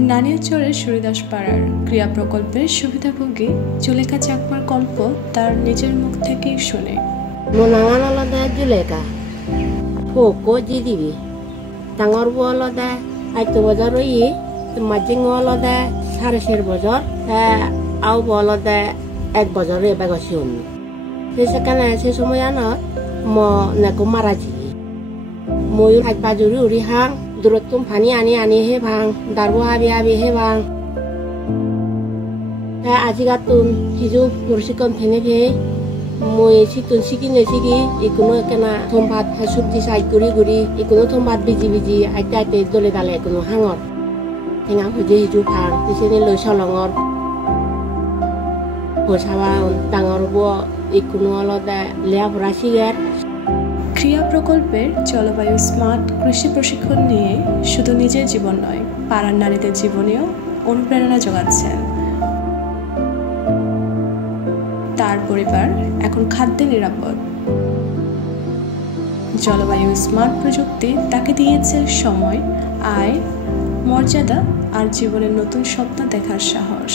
নানিয়ারচরের সুরিদাসপাড়ার ক্রিয়া প্রকল্পের সুবিধাভোগী জুলেখা চাকমার গল্প তার নিজের মুখ থেকেই শুনে। Monangan alada Juleka. Poko jidibi. Tangor alada aitu bazar yi. Majing alada sarasher bazar. Au alada ek bazar e bagashun. Sesekana sesumoyana mo naku maraji. Moyul haj bajuri uri hang. Durutum pani ani he bang. Darbo abi he bang. Ajigatun hiju nursikon pene মই সিতুন সিকি নেসিকি ইকুনো কেনা থমভাত সবজি side গুড়ি ইকুনো থমভাত busy আইতে দলে দালে ইকুনো হাঙর ঠেঙা হজে হিজু ভাং বিসেনি লৈ সলঙর হোসাবা ডাঙর বো ইকুনো আলাদা লেয়াপড়া সিগার। ক্রিয়া প্রকল্পের জলবায়ু স্মার্ট কৃষি প্রশিক্ষণ নিয়ে শুধু নিজের জীবন নয়, পাড়ার নারীদের জীবনেও অনুপ্রেরণা যোগাচ্ছেন। তার পরিবার এখন খাদ্যে নিরাপদ। জলবায়ু স্মার্ট প্রযুক্তি তাকে দিয়েছে সময়, আয়, মর্যাদা আর জীবনের নতুন স্বপ্ন দেখার সাহস।